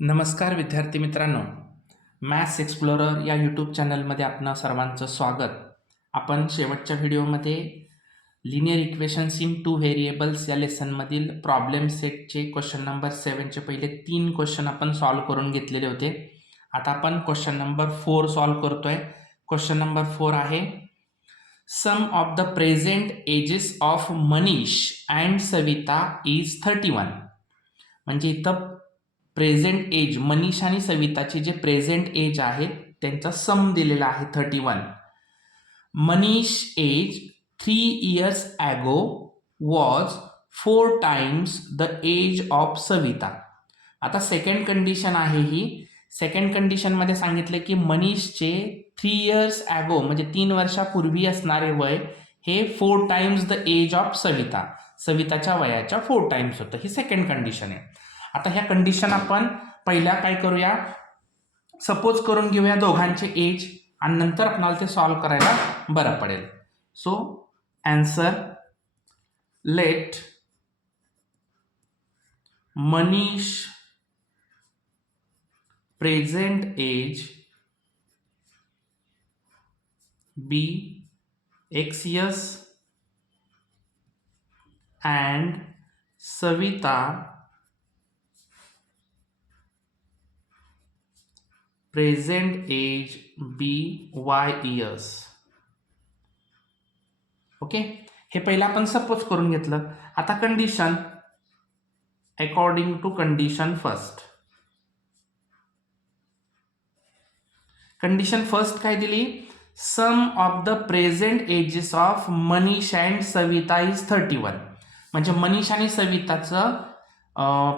नमस्कार विद्यार्थी मित्रांनो, मॅथ्स एक्सप्लोरर या यूट्यूब चॅनलमध्ये आपणा सर्वांचं स्वागत. आपण शेवटच्या व्हिडिओमध्ये linear equations in two variables या लेसनमधील प्रॉब्लेम सेटचे क्वेश्चन नंबर 7चे पहिले 3 क्वेश्चन आपण सॉल्व्ह करून घेतलेले होते. आता आपण क्वेश्चन नंबर 4 सॉल्व्ह करतोय. क्वेश्चन नंबर 4 आहे, sum of the present ages of Manish and Savita is 31. म्हणजे इथं प्रेझेंट एज मनीष आणि सविताची जे प्रेझेंट एज आहे त्यांचा सम दिलेला आहे 31. Manish age 3 years ago was 4 times the age of Savita. आता सेकंड कंडिशन आहे ही. सेकंड कंडिशन मध्ये सांगितले की मनीषचे 3 years ago म्हणजे 3 वर्षापूर्वी असणारे वय हे 4 times the age of Savita, सविताच्या वयाच्या 4 times होतं. ही सेकंड कंडिशन आहे. आता ह्या कंडिशन आपण पहिल्या काय करूया, सपोज करून घेऊया दोघांचे एज आणि नंतर आपल्याला ते सॉल्व्ह करायला बरं पडेल. So answer, let Manish present age be x years and Savita present age BY years. Okay, हे पहिलं आपण सपोज करून घेतलं. आता condition according to condition first. Condition first काय दिली, sum of the present ages of Manish and Savita is 31. म्हणजे मनीष आणि सविताचं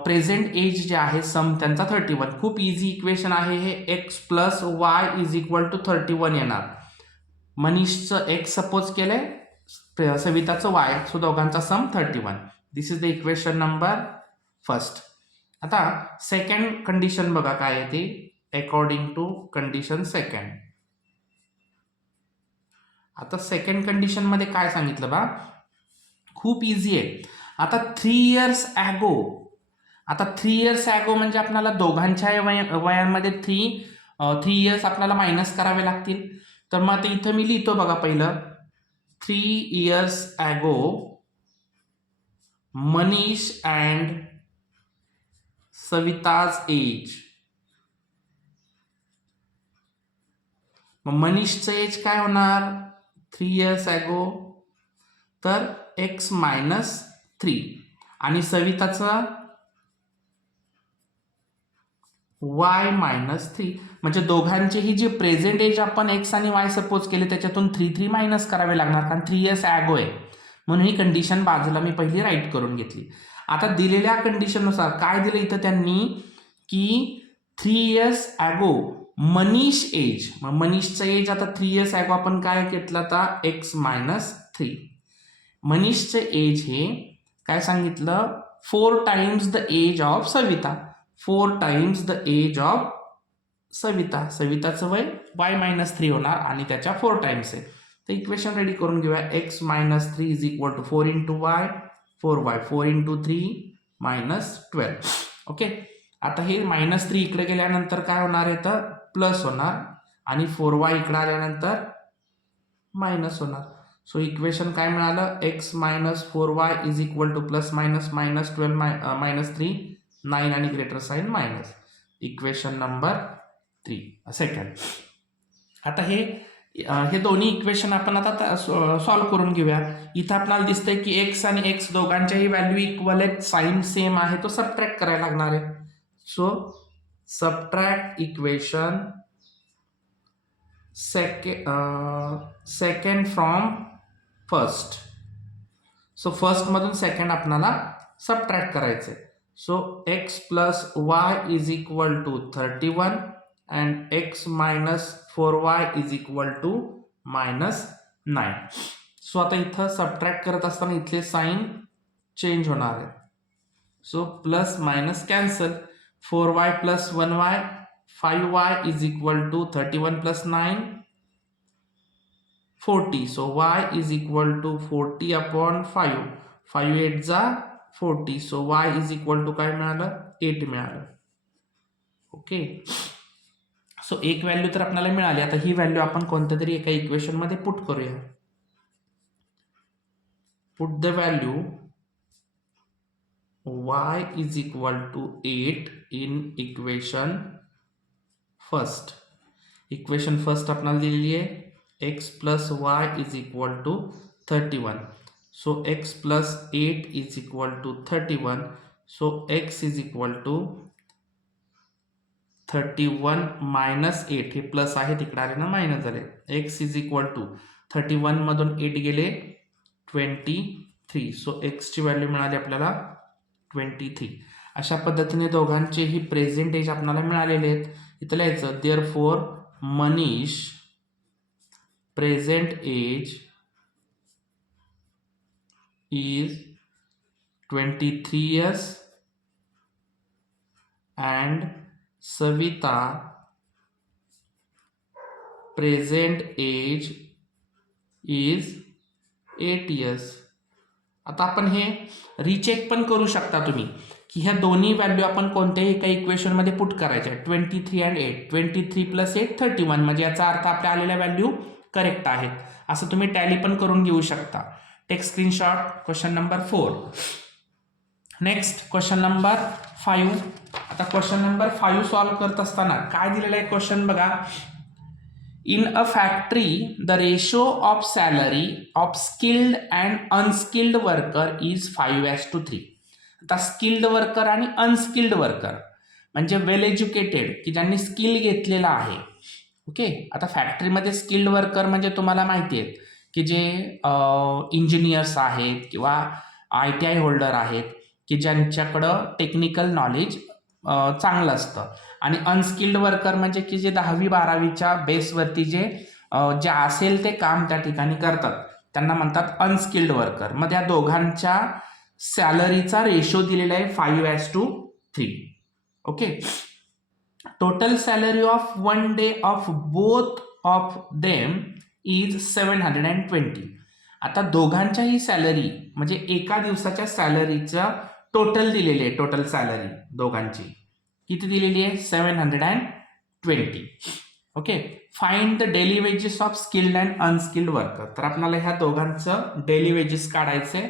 प्रेझेंट एज जे आहे सम त्यांचा 31. खूप इझी इक्वेशन आहे हे. x plus y is equal to 31 येणार. मनीषचं x सपोज केलंय, सविताचं y, सो दोघांचा sum 31. This is the equation number first. आता सेकंड कंडिशन बघा काय आहे ते, अकॉर्डिंग टू कंडिशन सेकंड. आता सेकंड कंडिशन मध्ये काय सांगितलं बा, खूप इझी आहे. आता 3 years ago, आता 3 years ago म्हणजे आपल्याला दोघांच्या वयामध्ये 3 years आपल्याला मायनस करावे लागतील. तर मग आता इथं मी लिहितो बघा पहिलं, 3 years ago Manish and Savita's age. मग मनीषचं एज काय होणार 3 years ago, तर x मायनस 3 आणि सविताचं y मायनस 3. म्हणजे दोघांचेही जे प्रेझेंट एज आपण x आणि y सपोज केले त्याच्यातून 3 मायनस करावे लागणार, कारण 3 years ago आहे म्हणून ही कंडिशन बाजूला मी पहिली राईट करून घेतली. आता दिलेल्या कंडिशननुसार काय दिलं इथं त्यांनी की 3 years ago मनीष एज, मग मनीषचं एज आता 3 years ago आपण काय घेतलं आता x मायनस 3. मनीषचं एज हे काय सांगितलं 4 times the age of Savita, 4 times the age of Savita. सविताचं वय y मायनस 3 होणार आणि त्याच्या 4 times आहे. तर इक्वेशन रेडी करून घेऊया. x minus 3 is equal to 4 into y, 4y, 4 into 3 minus 12. Okay, आता हे मायनस 3 इकडे गेल्यानंतर काय होणार आहे तर प्लस होणार आणि 4y इकडे आल्यानंतर मायनस होणार. सो इक्वेशन काय मिळालं, x minus 4y is equal to plus minus minus 12 minus 3 9 आणि greater sign minus. Equation number 3 second. आता हे दोन्ही इक्वेशन आपण आता सॉल्व्ह करून घेऊया. इथं आपल्याला दिसतंय की x आणि x दोघांच्याही व्हॅल्यू इक्वल आहेत, साइन सेम आहे, तो सबट्रॅक्ट करायला लागणार आहे. So subtract equation second from first. So first मधून सेकंड आपल्याला सबट्रॅक्ट करायचंय. So x plus y is equal to 31 and x minus 4y is equal to minus 9. So आता इथं सबट्रॅक्ट करत असताना इथले साइन चेंज होणार आहे. So plus minus cancel, 4y plus 1y, 5y is equal to 31 plus 9 40. So y is equal to 40 upon 5. 5 8 जा 40. So y is equal to काय मिळालं 8 मिळालं. ओके. सो एक व्हॅल्यू तर आपल्याला मिळाली. आता ही व्हॅल्यू आपण कोणत्या तरी एका इक्वेशनमध्ये पुट करूया. Put the value y is equal to 8 in equation first. Equation first आपल्याला दिलेली आहे x plus y is equal to 31. So x plus 8 is equal to 31. So x is equal to 31 minus 8. हे plus आहे तिकडे आले ना minus झाले. x is equal to 31 मधून 8 गेले 23. सो x ची व्हॅल्यू मिळाली आपल्याला 23. अशा पद्धतीने दोघांचेही प्रेझेंट एज आपल्याला मिळालेले आहेत. इथं लिहायचं therefore Manish present age is 23 years and Savita present age is 8 years. आता आपण हे रिचेक पण करू शकता तुम्ही की ह्या दोन्ही व्हॅल्यू आपण कोणत्याही एका इक्वेशनमध्ये पुट करायच्या. 23 and 8. 23 plus 8 31. म्हणजे याचा अर्थ आपल्या आलेल्या व्हॅल्यू करेक्ट आहेत. असं तुम्ही टॅली पण करून घेऊ शकता. Take screenshot. Question number 4. Next question number 5. आता क्वेश्चन नंबर 5 सॉल्व्ह करत असताना काय दिलेलं आहे क्वेश्चन बघा. In a factory, the ratio of salary of skilled and unskilled worker is 5:3. आता स्किल्ड वर्कर आणि अनस्किल्ड वर्कर म्हणजे वेल एज्युकेटेड की ज्यांनी स्किल घेतलेला आहे. ओके. आता फॅक्टरीमध्ये स्किल्ड वर्कर म्हणजे तुम्हाला माहिती आहेत की जे इंजिनियर्स आहेत किंवा ITI होल्डर आहेत की ज्यांच्याकडं टेक्निकल नॉलेज चांगलं असतं. आणि अनस्किल्ड वर्कर म्हणजे की जे 10वी-12वीच्या बेसवरती जे असेल ते काम त्या ठिकाणी करतात त्यांना म्हणतात अनस्किल्ड वर्कर. मग या दोघांच्या सॅलरीचा रेशो दिलेला आहे 5:3. Okay. Total salary of 1 day of both of them is 720. आता दोघांच्याही सॅलरी म्हणजे एका दिवसाच्या सॅलरीचा टोटल दिलेली आहे. टोटल सॅलरी दोघांची किती दिलेली आहे 720. Okay. Find the daily wedges of skilled and unskilled worker. तर आपल्याला ह्या दोघांचं डेली वेजेस काढायचे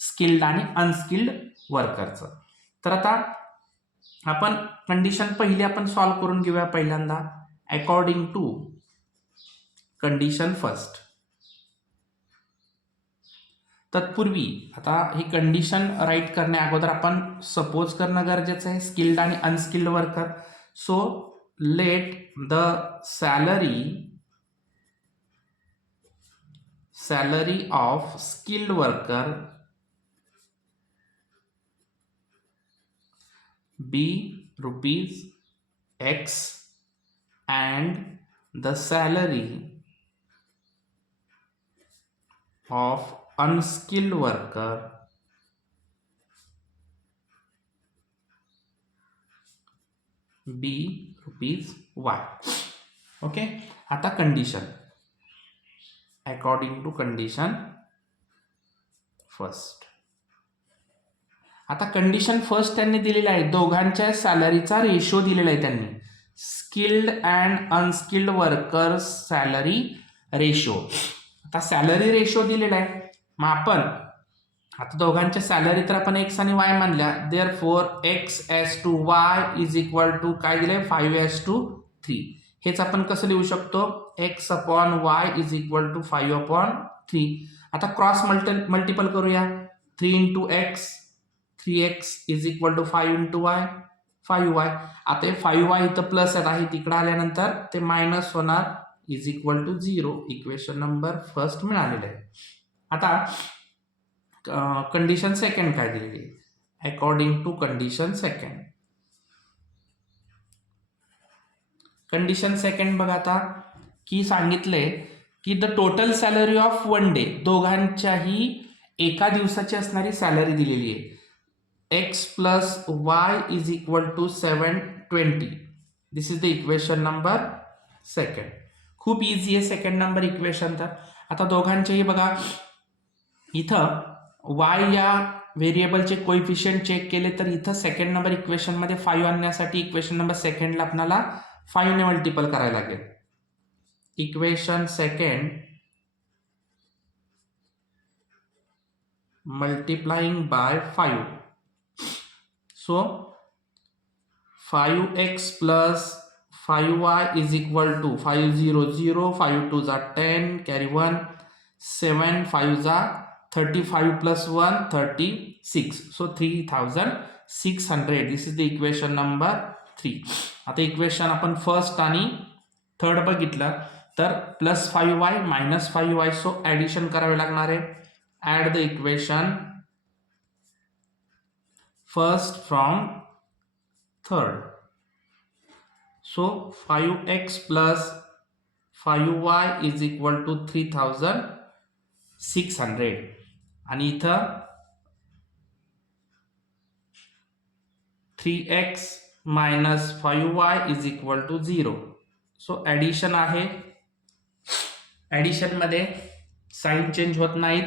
स्किल्ड आणि अनस्किल्ड वर्करचं. तर आता आपण कंडिशन पहिली आपण सॉल्व्ह करून घेऊया पहिल्यांदा. According to condition first. तत्पूर्वी आता ही कंडिशन राईट करण्या अगोदर आपण सपोज करणं गरजेचं आहे स्किल्ड आणि unskilled worker. So let the salary of skilled worker be ₹X and the salary of unskilled worker be ₹Y. Okay. आता condition according to condition first. आता कंडिशन फर्स्ट त्यांनी दिलेला आहे दोघांच्या सॅलरीचा रेशो दिलेला आहे त्यांनी. Skilled and unskilled workers salary ratio. आता सॅलरी रेशो दिलेला आहे. मग आपण आता दोघांच्या सॅलरी तर आपण X आणि Y मानल्या. Therefore X/Y is equal to काय दिलंय 5:3. हेच आपण कसं लिहू शकतो X/Y इज इक्वल टू 5/3. आता क्रॉस मल्टिपल करूया. 3 × X 3x is equal to 5 × Y 5y. आता 5y इथं प्लस आहे तिकडे आल्यानंतर ते मायनस होणार is equal to 0. Equation number first मिळालेलं आहे. आता कंडिशन सेकंड काय दिलेली आहे according to condition second. Condition second बघा आता की सांगितले की the total salary of 1 day दोघांच्याही एका दिवसाची असणारी सॅलरी दिलेली आहे. X plus Y is equal to 720. This is the equation number second. खूप इझी आहे सेकंड नंबर इक्वेशन. तर आता दोघांचेही बघा इथं Y या व्हेरिएबलचे कोइफिशियंट चेक केले तर इथं सेकंड नंबर इक्वेशनमध्ये 5 आणण्यासाठी इक्वेशन नंबर सेकंडला आपल्याला 5 ने मल्टिपल करायला लागेल. Equation second multiplying by 5. So 5x plus 5y is equal to 5 0 0, 5 2s are 10, carry 1, 7 5s are 35 plus 1 36. So 3600. This is the equation number 3. आता इक्वेशन आपण फर्स्ट आणि थर्ड बघितलं तर plus 5y minus 5y, so addition करावे लागणार आहे. Add the equation first from third. So 5x plus 5y is equal to 3600. आणि इथं 3x minus 5y is equal to 0. So addition आहे. ॲडिशन मध्ये साइन चेंज होत नाहीत.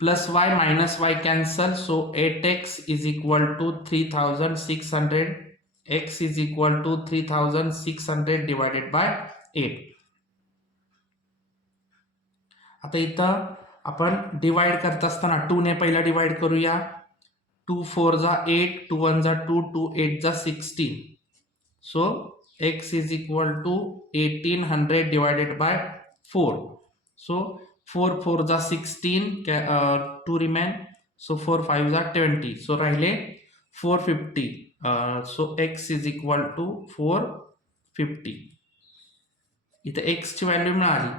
Plus y minus y cancel, so 8x is equal to 3600. x is equal to 3600 divided by 8. आता इथं आपण divide करत असताना 2 ने पहिला डिवाइड करूया. 2 4 जा 8, 2 1 जा 2, 2 8 जा 16. So x is equal to 1800 divided by 4. So 4 4 जा 16, 2 remain, so 4 5 जा 20, so राहिले 450. So x is equal to 450. इथं x ची व्हॅल्यू मिळाली.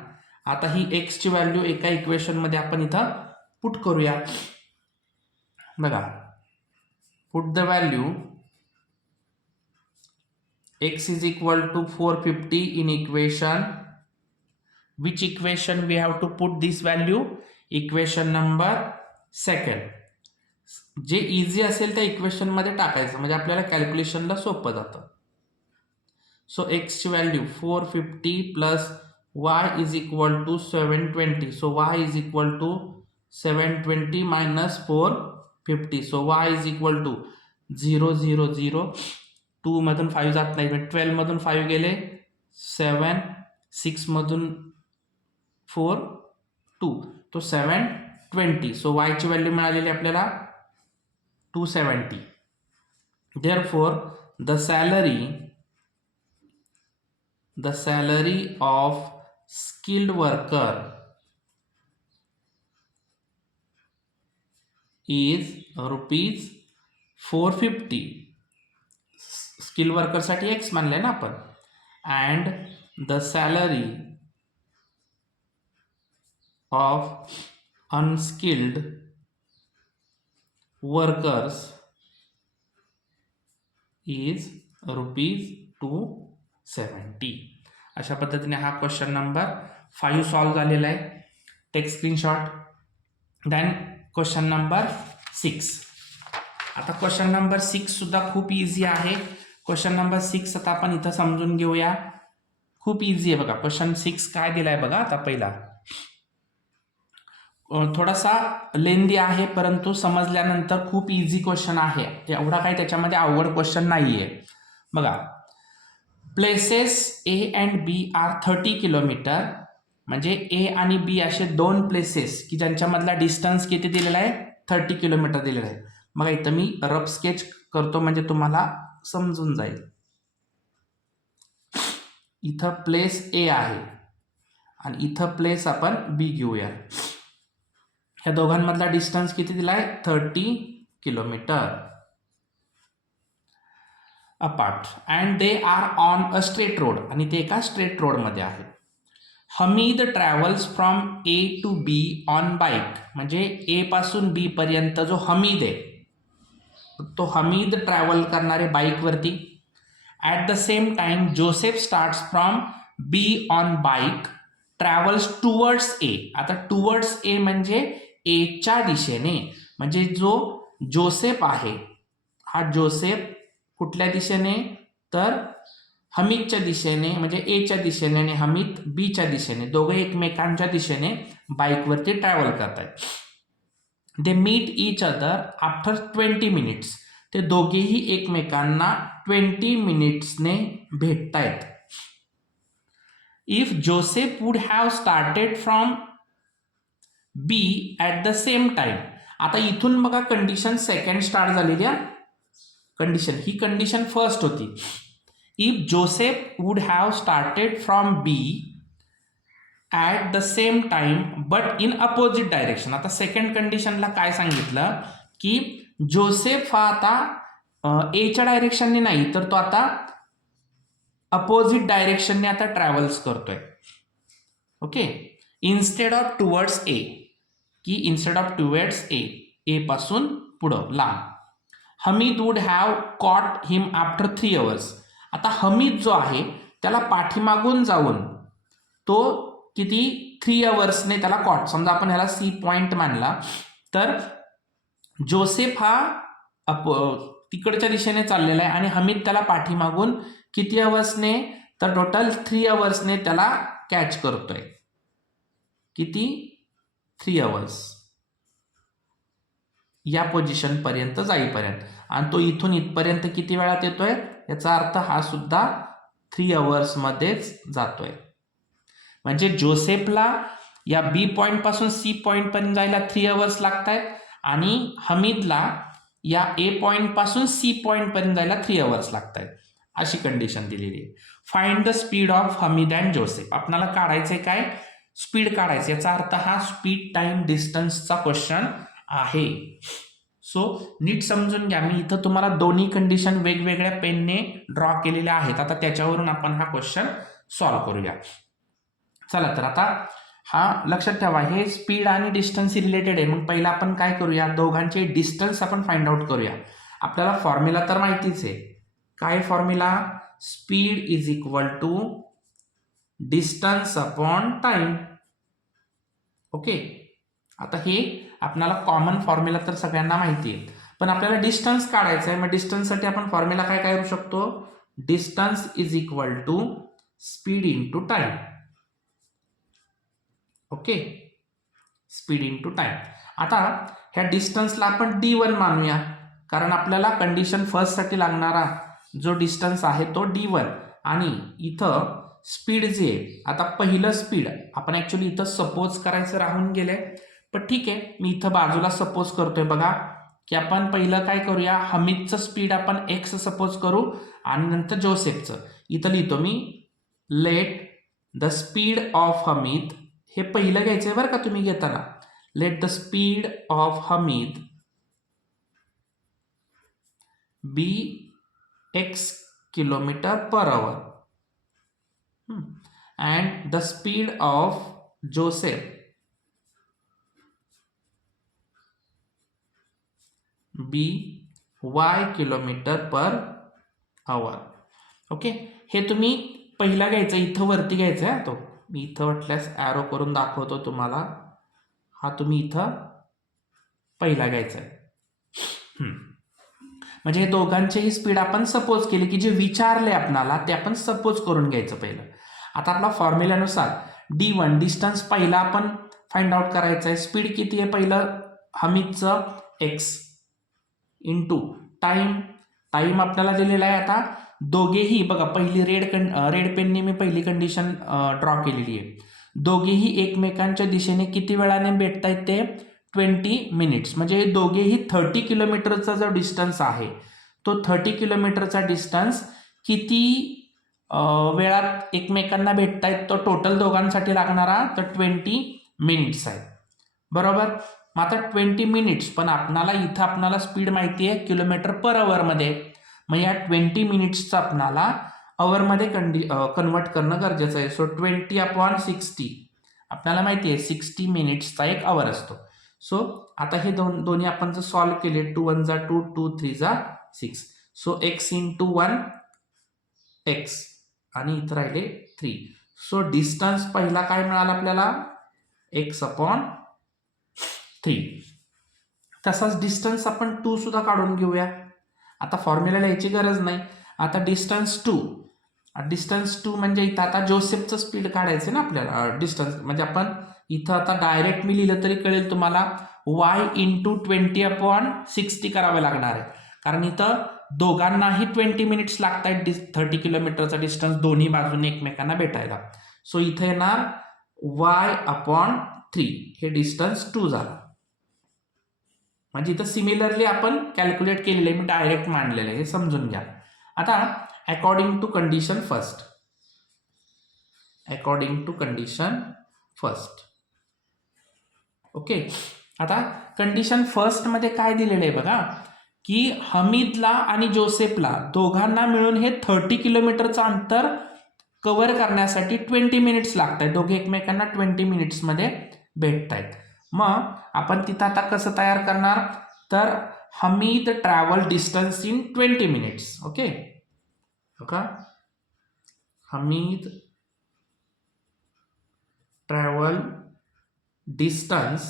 आता ही x ची व्हॅल्यू एका इक्वेशन मध्ये आपण इथं पुट करूया. बघा, put the value x is equal to 450 in equation. Which equation we have to put this value? Equation number second. जे इझी असेल त्या इक्वेशन मध्ये टाकायचं म्हणजे आपल्याला कॅल्क्युलेशनला सोपं जातं. सो x ची value 450 plus y is equal to 720. So y is equal to 720 minus 450. So y is equal to 0 0 0. 2 मधून 5 जात नाही, 12 मधून 5 गेले 7, 6 मधून 4 2, तो 720. सो y ची व्हॅल्यू मिळालेली आपल्याला 270. Therefore the salary of skilled worker is rupees 450. Skill worker साठी x मानले ना आपण. and the salary of unskilled workers is rupees 270. अशा पद्धतीने हा क्वेश्चन नंबर 5 सॉल्व झालेला आहे. Take screenshot. Then question number 6. आता क्वेश्चन नंबर 6 सुद्धा खूप इझी आहे. क्वेश्चन नंबर 6 आता आपण इथं समजून घेऊया. खूप इझी आहे बघा. क्वेश्चन 6 काय दिलाय बघा. आता पहिला थोडासा लेंदी आहे परंतु समजल्यानंतर खूप इझी क्वेश्चन आहे. एवढा काही त्याच्यामध्ये अवघड क्वेश्चन नाहीये. बघा, places A and B are 30 kilometre. म्हणजे ए आणि बी असे दोन प्लेसेस की ज्यांच्यामधला डिस्टन्स किती दिलेला आहे 30 किलोमीटर दिलेला आहे. मग इथं मी रफ स्केच करतो म्हणजे तुम्हाला समजून जाईल. इथं प्लेस ए आहे आणि इथं प्लेस आपण बी घेऊया. ह्या दोघांमधला डिस्टन्स किती दिलाय 30 kilometre apart. And they are on a straight road. आणि ते एका स्ट्रेट रोड मध्ये आहे. Hamid travels from A to B on bike. म्हणजे ए पासून बी पर्यंत जो हमीद आहे तो हमीद ट्रॅव्हल करणारे बाईकवरती. At the same time Joseph starts from B on bike travels towards a. आता टुवर्ड्स ए म्हणजे एच्या दिशेने. म्हणजे जो जोसेफ आहे हा जोसेफ कुठल्या दिशेने तर हमीदच्या दिशेने म्हणजे एच्या दिशेने आणि हमीद बीच्या दिशेने दोघे एकमेकांच्या दिशेने बाईकवरती ट्रॅव्हल करत आहेत. They meet each other after 20 minutes. ते दोघेही एकमेकांना 20 मिनिट्सने भेटतायत. If Joseph would have started from B at the same time. आता इथून बघा कंडिशन सेकंड स्टार्ट झालेली आहे. कंडिशन ही कंडिशन फर्स्ट होती. If Joseph would have started from B at the same time but in opposite direction. आता second कंडिशनला काय सांगितलं की जोसेफ हा आता एच्या डायरेक्शनने नाही तर तो आता अपोजिट डायरेक्शनने आता ट्रॅव्हल्स करतोय. Okay, instead of towards a, की इन्स्टेड ऑफ टुवर्ड्स ए पासून पुढं लांब. Hamid would have caught him after 3 hours. आता हमीद जो आहे त्याला पाठीमागून जाऊन तो किती 3 hours त्याला कॉट, समजा आपण ह्याला सी पॉइंट मानला तर जोसेफ हा तिकडच्या दिशेने चाललेला आहे आणि हमीद त्याला पाठीमागून किती अवर्सने, तर टोटल 3 hours त्याला कॅच करतोय. किती 3 hours या पोझिशन पर्यंत जाईपर्यंत, आणि तो इथून इथपर्यंत किती वेळात येतोय, याचा अर्थ हा सुद्धा 3 hours मध्येच जातोय. म्हणजे जोसेफला या बी पॉइंट पासून सी पॉइंट पर्यंत जायला 3 hours लागत आहेत आणि हमीदला या ए पॉइंट पासून सी पॉइंट पर्यंत जायला 3 hours लागत आहेत. अशी कंडिशन दिलेली आहे. Find the speed of Hamid and Joseph. आपल्याला काढायचंय काय, स्पीड काढायचं. याचा अर्थ हा स्पीड टाइम डिस्टन्सचा क्वेश्चन आहे. सो नीट समजून घ्या. मी इथं तुम्हाला दोन्ही कंडिशन वेगवेगळ्या पेनने ड्रॉ केलेल्या आहेत. आता त्याच्यावरून आपण हा क्वेश्चन सॉल्व्ह करूया. चला तर आता हा लक्षात ठेवा, हे स्पीड आणि डिस्टन्स रिलेटेड आहे. मग पहिला आपण काय करूया, दोघांचे डिस्टन्स आपण फाइंड आउट करूया. आपल्याला फॉर्म्युला तर माहितीच आहे. काय formula, speed is equal to distance upon time. Okay, आता हे आपल्याला कॉमन फॉर्म्युला तर सगळ्यांना माहिती आहे, पण आपल्याला डिस्टन्स काढायचं आहे. मग डिस्टन्ससाठी आपण फॉर्म्युला काय करू शकतो, distance is equal to speed into time. Okay, speed into time. आता ह्या डिस्टन्सला आपण D1 मानूया, कारण आपल्याला कंडिशन फर्स्टसाठी लागणारा जो डिस्टन्स आहे तो D1. आणि इथं स्पीड जे आता पहिलं स्पीड आपण ॲक्च्युली इथं सपोज करायचं राहून गेलंय, पण ठीक आहे, मी इथं बाजूला सपोज करतोय. बघा की आपण पहिलं काय करूया, हमीदचं स्पीड आपण x सपोज करू आणि नंतर जोसेफचं. इथं लिहितो मी, let the speed of Hamid, हे पहिलं घ्यायचंय बरं का तुम्ही घेताना. Let the speed of Hamid be x km/h and the speed of Joseph be y km/h. Okay, हे तुम्ही पहिला घ्यायचं, इथं वरती घ्यायचं आहे. तो मी इथं वाटल्यास ॲरो करून दाखवतो तुम्हाला. हा तुम्ही इथं पहिला घ्यायचा आहे. म्हणजे हे दोघांचेही स्पीड आपण सपोज केले, की जे विचारले आपणाला ते आपण सपोज करून घ्यायचं पहिलं. आता आपला फॉर्म्युल्यानुसार D1 डिस्टन्स पहिला आपण फाइंड आउट करायचं आहे. स्पीड किती आहे पहिलं हमीदचं x इंटू टाइम. टाइम आपल्याला दिलेला आहे. आता दोघेही बघा, पहिली रेड पेनने मी पहिली कंडिशन ड्रॉ केलेली आहे. दोघेही एकमेकांच्या दिशेने किती वेळाने भेटतायत ते 20 मिनिट्स. म्हणजे दोघेही 30 किलोमीटरचा जो डिस्टन्स आहे तो 30 किलोमीटरचा डिस्टन्स किती वेळात एकमेकांना भेटतायत, तो टोटल दोघांसाठी लागणारा तर 20 मिनिट्स आहे. बरोबर. मग आता 20 मिनिट्स, पण आपणाला स्पीड माहिती आहे km/h मध्ये. मग या 20 मिनिट्सचं आपणाला अवरमध्ये कन्वर्ट करणं गरजेचं आहे. सो 20/60 आपल्याला माहिती आहे 60 मिनिट्सचा एक अवर असतो. सो आता हे दोन्ही आपण जर सॉल्व्ह केले, 2 1 जा 2, 2 3 जा 6. सो x इंटू 1 x आणि इथं राहिले 3. सो डिस्टन्स पहिला काय मिळाला आपल्याला, x/3. तसाच डिस्टन्स आपण 2 सुद्धा काढून घेऊया. आता फॉर्म्युला लिहायची गरज नाही. आता डिस्टन्स 2 म्हणजे इथं आता जोसेफचं स्पीड काढायचं ना आपल्याला. डिस्टन्स म्हणजे आपण इथं आता डायरेक्ट मी लिहिलं तरी कळेल तुम्हाला, y इंटू 20/60 करावे लागणार आहे, कारण इथं दोघांनाही 20 मिनिट्स लागत आहेत 30 किलोमीटरचा डिस्टन्स दोन्ही बाजूने एकमेकांना भेटायला. सो इथे येणार y/3, हे डिस्टन्स 2 झालं. म्हणजे इथं सिमिलरली आपण कॅल्क्युलेट केलेले, मी डायरेक्ट मांडलेले, हे समजून घ्या. आता according to condition first, okay. आता कंडिशन फर्स्ट मध्ये काय दिलेलं आहे बघा, की हमीदला आणि जोसेफला दोघांना मिळून हे 30 किलोमीटरचं अंतर कव्हर करण्यासाठी 20 मिनिट्स लागत आहेत. दोघे एकमेकांना 20 मिनिट्समध्ये भेटत आहेत. मग आपण तिथं आता कसं तयार करणार, तर Hamid travel distance in 20 minutes. Okay, का Hamid travel distance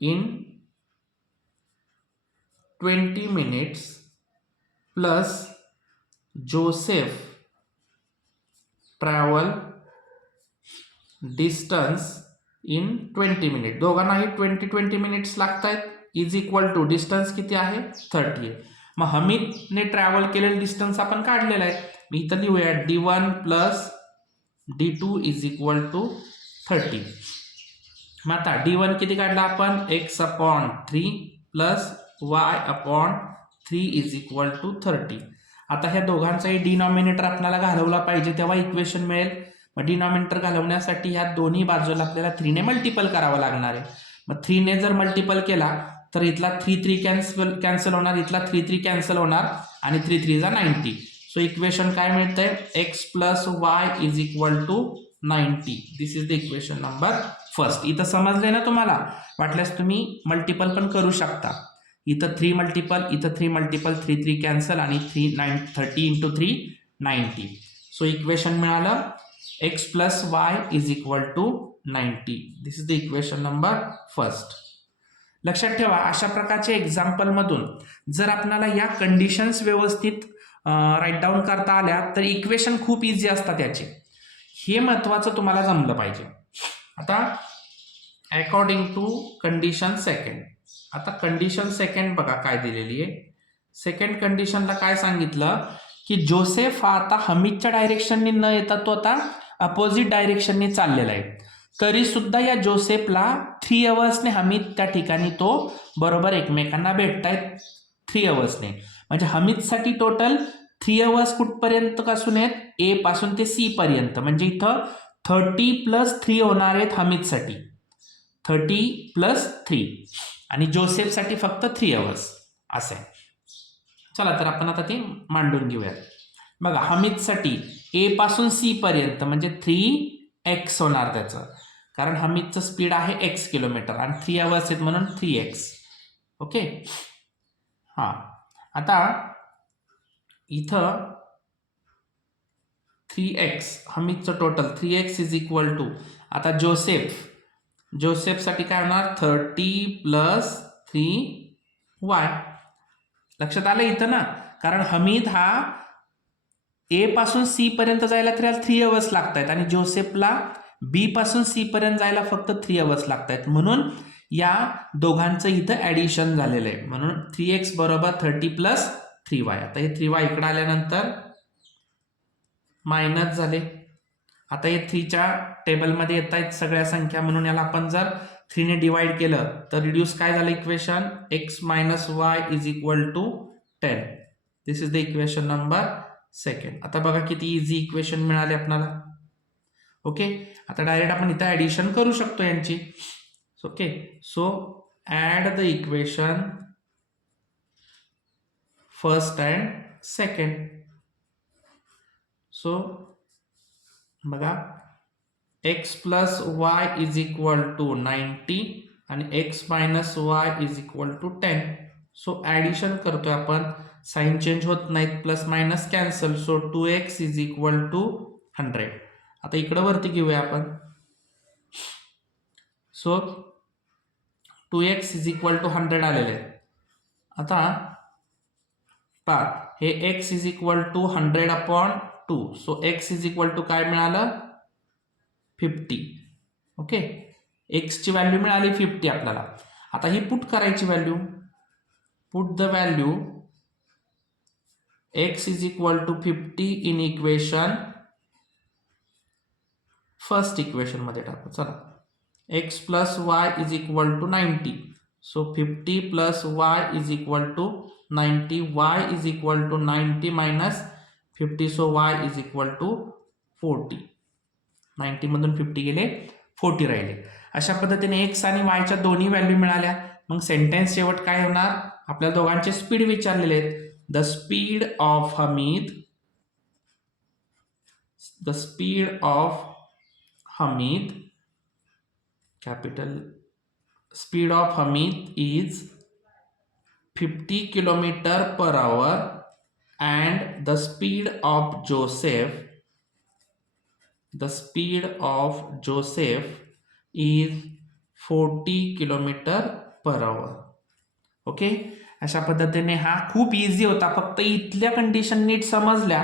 in 20 minutes plus Joseph travel distance in 20 minute. दोघांनाही 20 मिनिट्स लागत आहेत, इज इक्वल टू डिस्टन्स किती आहे 30 आहे. मग हमीदने ट्रॅव्हल केलेलं डिस्टन्स आपण काढलेलं आहे, मी इथं लिहूया d1 plus d2 is equal to 30. मग आता d1 किती काढला आपण, x/3 plus y/3 is equal to 30. आता ह्या दोघांचाही डिनॉमिनेटर आपल्याला घालवला पाहिजे, तेव्हा इक्वेशन मिळेल. मग डिनॉमिनेटर घालवण्यासाठी ह्या दोन्ही बाजूला आपल्याला 3 ने मल्टिपल करावं लागणार आहे. मग 3 ने जर मल्टिपल केला तर इथला 3 कॅन्सल होणार, इथला 3 कॅन्सल होणार, आणि 3 जा 90. सो इक्वेशन काय मिळतंय, x plus y is equal to 90. This is the equation number first. इथं समजले ना तुम्हाला, वाटल्यास तुम्ही मल्टिपल पण करू शकता. इथं 3 मल्टिपल, इथं 3 मल्टिपल, 3 कॅन्सल, आणि 30 इंटू 3 90. सो इक्वेशन मिळालं x plus y is equal to 90. This is the equation number first. लक्षात ठेवा, अशा प्रकारच्या एक्झाम्पलमधून जर आपल्याला या कंडिशन्स व्यवस्थित राईट डाऊन करता आल्या तर इक्वेशन खूप इझी असतात याचे. हे महत्त्वाचं तुम्हाला जमलं पाहिजे. आता अकॉर्डिंग टू कंडिशन सेकंड, आता कंडिशन सेकंड बघा काय दिलेली आहे. सेकंड कंडिशनला काय सांगितलं, की जोसेफ हा आता हमीदच्या डायरेक्शनने न येता तो आता अपोजिट डायरेक्शनने चाललेला आहे. तरी सुद्धा या जोसेफला 3 अवर्सने हमीद त्या ठिकाणी तो बरोबर एकमेकांना भेटतायत 3 अवर्सने. म्हणजे हमीदसाठी टोटल 3 अवर्स कुठपर्यंत पासून आहेत, ए पासून ते सी पर्यंत. म्हणजे इथं 30 + 3 होणार आहेत हमीदसाठी, 30 + 3, आणि जोसेफसाठी फक्त 3 अवर्स असं आहे. चला तर आपण आता ते मांडून घेऊया. बघा हमीदसाठी ए पासून सी पर्यंत म्हणजे 3x होणार त्याचं, कारण हमीदचं स्पीड आहे x किलोमीटर आणि 3 अवर्स आहेत म्हणून 3x. ओके, हां. आता इथं 3x हमीदचं total 3x is equal to, आता जोसेफसाठी काय होणार 30 + 3y. लक्षात आलं इथं ना, कारण हमीद हा ए पासून सी पर्यंत जायला तर 3 अवर्स लागत आहेत, आणि जोसेफला बी पासून सी पर्यंत जायला फक्त 3 अवर्स लागत आहेत. म्हणून या दोघांचं इथं ॲडिशन झालेलं आहे. म्हणून 3x बरोबर 30 + 3y. आता हे 3y इकडे आल्यानंतर मायनस झाले. आता हे 3च्या टेबलमध्ये येत आहेत सगळ्या संख्या, म्हणून याला आपण जर 3 ने डिवाइड केलं तर रिड्यूस काय झालं equation, x - y is equal to 10. This is the equation number second. आता बघा किती इझी इक्वेशन मिळाले आपल्याला. ओके, आता डायरेक्ट आपण इथं ॲडिशन करू शकतो यांची. Okay, so add the equation first and second. So बघा x plus y is equal to 90 आणि x minus y is equal to 10. So addition करतोय आपण, साइन चेंज होत नाहीत, plus minus cancel. So 2x is equal to 100. आता इकडं वरती घेऊया आपण. So 2x is equal to 100 आलेले आहे. आता पहा हे x is equal to 100/2. So x is equal to काय मिळालं 50. ओके, x ची व्हॅल्यू मिळाली 50 आपल्याला. आता ही पुट करायची value, put the value x is equal to 50 in equation, first equation मध्ये टाकू. चला, x plus y is equal to 90. So 50 plus y is equal to 90. Y is equal to 90 minus 50. So y is equal to 40. 90 मधून 50 गेले, 40 राहिले. अशा पद्धतीने x आणि y च्या दोन्ही व्हॅल्यू मिळाल्या. मग सेंटेन्स शेवट काय होणार, आपल्या दोघांचे स्पीड विचारलेले आहेत. The speed of Hamid, the speed of Hamid, capital speed of Hamid is 50 kilometer per hour and the speed of Joseph, the speed of Joseph is 40 kilometer per hour. Okay, अशा पद्धतीने हा खूप इझी होता. फक्त इथल्या कंडिशन नीट समजल्या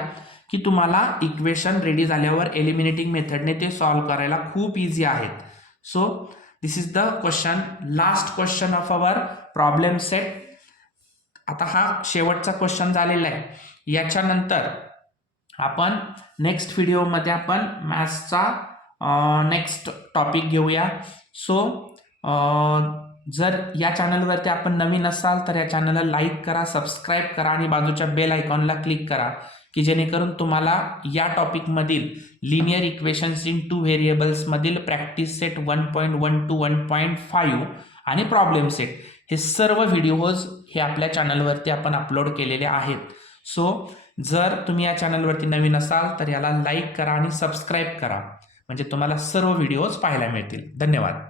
की तुम्हाला इक्वेशन रेडी झाल्यावर एलिमिनेटिंग मेथडने ते सॉल्व्ह करायला खूप इझी आहेत. So this is the question, last question of our problem set. आता हा शेवटचा क्वेश्चन झालेला आहे. याच्यानंतर आपण नेक्स्ट व्हिडिओमध्ये आपण मॅथ्सचा नेक्स्ट टॉपिक घेऊया. सो जर या चॅनलवरती आपण नवीन असाल तर या चॅनलला लाईक करा, सबस्क्राईब करा आणि बाजूच्या बेल आयकॉनला क्लिक करा की जेणेकरून तुम्हाला या टॉपिकमधील लिनियर इक्वेशन्स इन 2 व्हेरिएबल्समधील प्रॅक्टिस सेट 1.1 to 1.5 आणि प्रॉब्लेम सेट हे सर्व व्हिडिओज हे आपल्या चॅनलवरती आपण अपलोड केलेले आहेत. सो जर तुम्ही या चॅनलवरती नवीन असाल तर याला लाईक करा आणि सबस्क्राईब करा म्हणजे तुम्हाला सर्व व्हिडिओज पाहायला मिळतील. धन्यवाद.